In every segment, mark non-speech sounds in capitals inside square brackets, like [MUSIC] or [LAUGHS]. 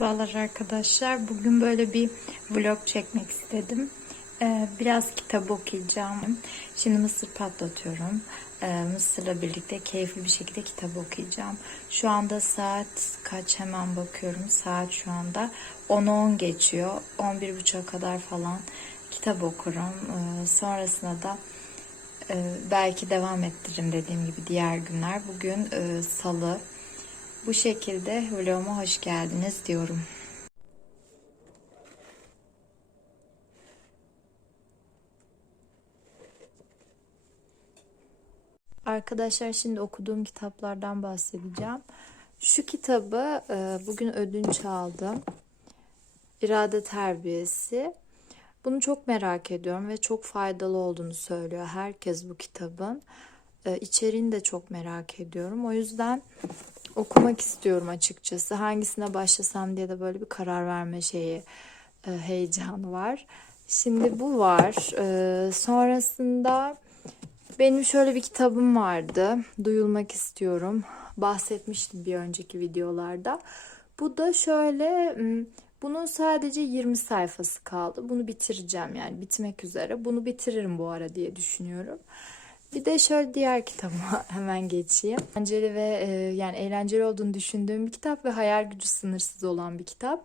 Merhabalar arkadaşlar. Bugün böyle bir vlog çekmek istedim. Ee, biraz kitap okuyacağım. Şimdi mısır patlatıyorum. Ee, mısırla birlikte keyifli bir şekilde kitap okuyacağım. Şu anda saat kaç hemen bakıyorum. Saat şu anda 10'a 10 geçiyor. 11.30'a kadar falan kitap okurum. Ee, sonrasında da e, belki devam ettiririm dediğim gibi diğer günler. Bugün e, salı. Bu şekilde vloguma hoş geldiniz diyorum. Arkadaşlar şimdi okuduğum kitaplardan bahsedeceğim. Şu kitabı e, bugün ödünç aldım. İrade terbiyesi. Bunu çok merak ediyorum ve çok faydalı olduğunu söylüyor herkes bu kitabın. E, içeriğini de çok merak ediyorum. O yüzden okumak istiyorum açıkçası. Hangisine başlasam diye de böyle bir karar verme şeyi e, heyecanı var. Şimdi bu var. E, sonrasında benim şöyle bir kitabım vardı. Duyulmak istiyorum. Bahsetmiştim bir önceki videolarda. Bu da şöyle bunun sadece 20 sayfası kaldı. Bunu bitireceğim yani bitmek üzere. Bunu bitiririm bu ara diye düşünüyorum. Bir de şöyle diğer kitabıma [LAUGHS] hemen geçeyim. Eğlenceli ve e, yani eğlenceli olduğunu düşündüğüm bir kitap ve hayal gücü sınırsız olan bir kitap.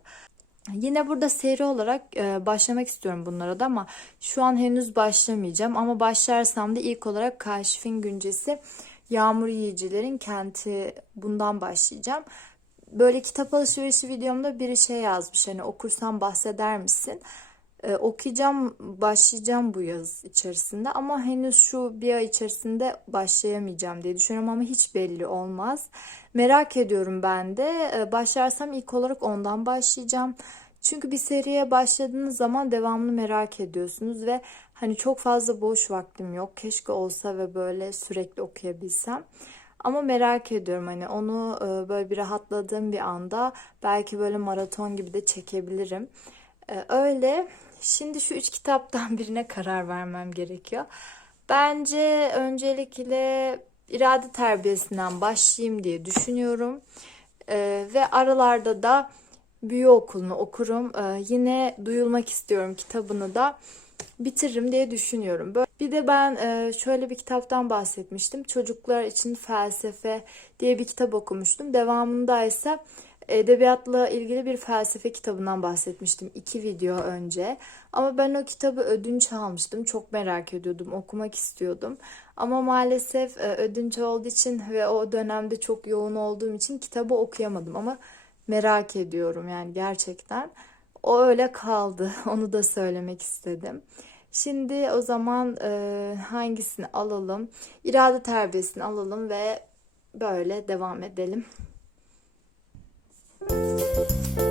Yine burada seri olarak e, başlamak istiyorum bunlara da ama şu an henüz başlamayacağım. Ama başlarsam da ilk olarak Kaşif'in güncesi Yağmur Yiyicilerin Kenti bundan başlayacağım. Böyle kitap alışverişi videomda biri şey yazmış hani okursan bahseder misin? Ee, okuyacağım, başlayacağım bu yaz içerisinde ama henüz şu bir ay içerisinde başlayamayacağım diye düşünüyorum ama hiç belli olmaz. Merak ediyorum ben de. Ee, başlarsam ilk olarak ondan başlayacağım. Çünkü bir seriye başladığınız zaman devamlı merak ediyorsunuz ve hani çok fazla boş vaktim yok. Keşke olsa ve böyle sürekli okuyabilsem. Ama merak ediyorum hani onu e, böyle bir rahatladığım bir anda belki böyle maraton gibi de çekebilirim. Ee, öyle. Şimdi şu üç kitaptan [LAUGHS] birine karar vermem gerekiyor. Bence öncelikle irade terbiyesinden başlayayım diye düşünüyorum. Ee, ve aralarda da büyü okulunu okurum. Ee, yine duyulmak istiyorum kitabını da bitiririm diye düşünüyorum. Bir de ben e, şöyle bir kitaptan bahsetmiştim. Çocuklar için felsefe diye bir kitap okumuştum. Devamında ise edebiyatla ilgili bir felsefe kitabından bahsetmiştim iki video önce. Ama ben o kitabı ödünç almıştım. Çok merak ediyordum, okumak istiyordum. Ama maalesef e, ödünç olduğu için ve o dönemde çok yoğun olduğum için kitabı okuyamadım. Ama merak ediyorum yani gerçekten. O öyle kaldı. [LAUGHS] Onu da söylemek istedim. Şimdi o zaman e, hangisini alalım? İrade terbiyesini alalım ve böyle devam edelim. Thank you.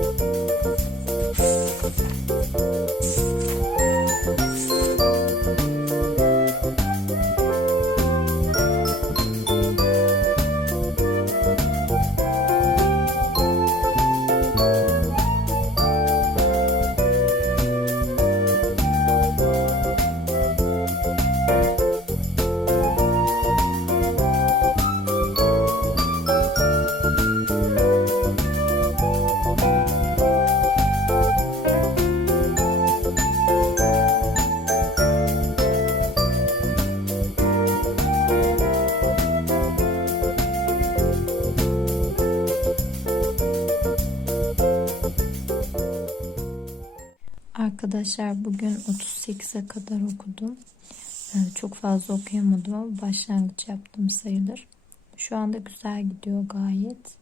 Arkadaşlar bugün 38'e kadar okudum. Çok fazla okuyamadım ama başlangıç yaptım sayılır. Şu anda güzel gidiyor gayet.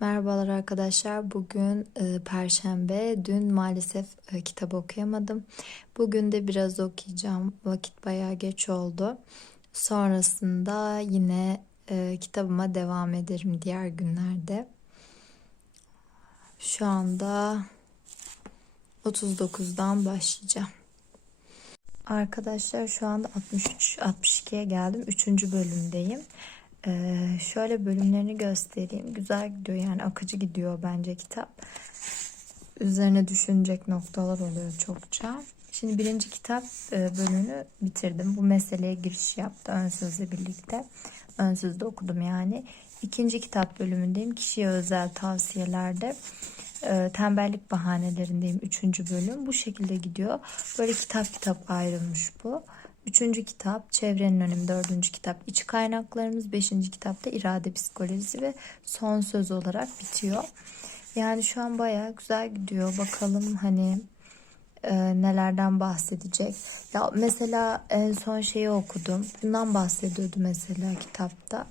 Merhabalar arkadaşlar. Bugün e, Perşembe. Dün maalesef e, kitap okuyamadım. Bugün de biraz okuyacağım. Vakit bayağı geç oldu. Sonrasında yine e, kitabıma devam ederim diğer günlerde. Şu anda 39'dan başlayacağım. Arkadaşlar şu anda 63 62'ye geldim. 3. bölümdeyim. Ee, şöyle bölümlerini göstereyim. Güzel gidiyor yani akıcı gidiyor bence kitap. Üzerine düşünecek noktalar oluyor çokça. Şimdi birinci kitap e, bölümünü bitirdim. Bu meseleye giriş yaptı ön sözle birlikte. Ön sözde okudum yani. İkinci kitap bölümündeyim. Kişiye özel tavsiyelerde. E, tembellik bahanelerindeyim. Üçüncü bölüm. Bu şekilde gidiyor. Böyle kitap kitap ayrılmış bu. Üçüncü kitap Çevrenin Önemi. Dördüncü kitap İç Kaynaklarımız. Beşinci kitapta irade psikolojisi ve son söz olarak bitiyor. Yani şu an bayağı güzel gidiyor. Bakalım hani e, nelerden bahsedecek. Ya mesela en son şeyi okudum. Bundan bahsediyordu mesela kitapta.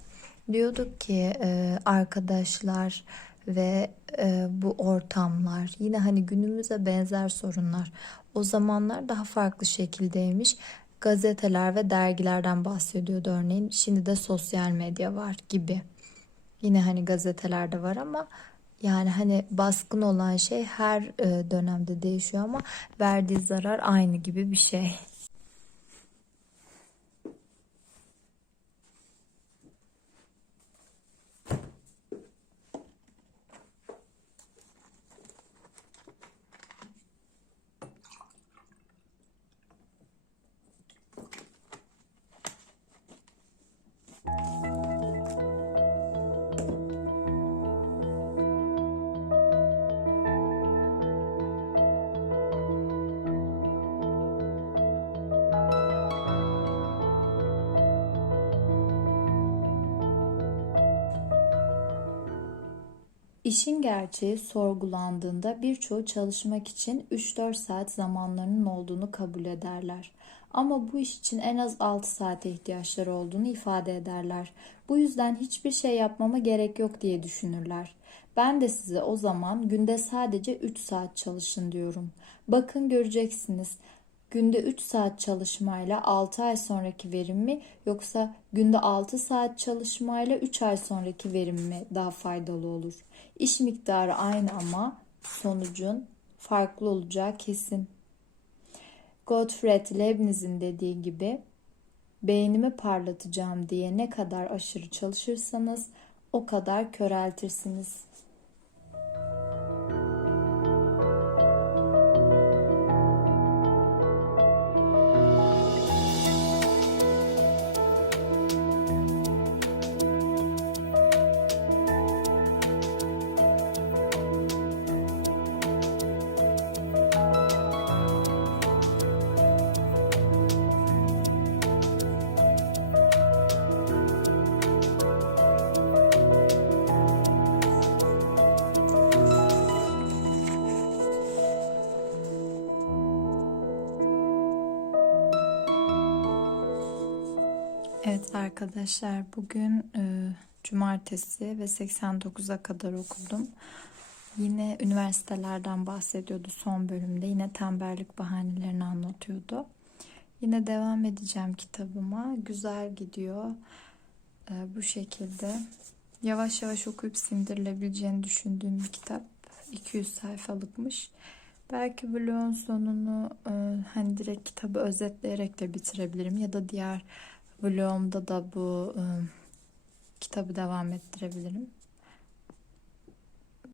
Diyorduk ki e, arkadaşlar ve e, bu ortamlar yine hani günümüze benzer sorunlar. O zamanlar daha farklı şekildeymiş. Gazeteler ve dergilerden bahsediyordu örneğin. Şimdi de sosyal medya var gibi. Yine hani gazetelerde var ama yani hani baskın olan şey her e, dönemde değişiyor ama verdiği zarar aynı gibi bir şey. İşin gerçeği sorgulandığında birçoğu çalışmak için 3-4 saat zamanlarının olduğunu kabul ederler. Ama bu iş için en az 6 saate ihtiyaçları olduğunu ifade ederler. Bu yüzden hiçbir şey yapmama gerek yok diye düşünürler. Ben de size o zaman günde sadece 3 saat çalışın diyorum. Bakın göreceksiniz. Günde 3 saat çalışmayla 6 ay sonraki verim mi yoksa günde 6 saat çalışmayla 3 ay sonraki verim mi daha faydalı olur? İş miktarı aynı ama sonucun farklı olacağı kesin. Gottfried Leibniz'in dediği gibi beynimi parlatacağım diye ne kadar aşırı çalışırsanız o kadar köreltirsiniz. Evet arkadaşlar bugün e, cumartesi ve 89'a kadar okudum. Yine üniversitelerden bahsediyordu son bölümde. Yine tembellik bahanelerini anlatıyordu. Yine devam edeceğim kitabıma. Güzel gidiyor. E, bu şekilde yavaş yavaş okuyup sindirilebileceğini düşündüğüm bir kitap. 200 sayfalıkmış. Belki bloğun sonunu e, hani direkt kitabı özetleyerek de bitirebilirim ya da diğer vlogumda da bu e, kitabı devam ettirebilirim.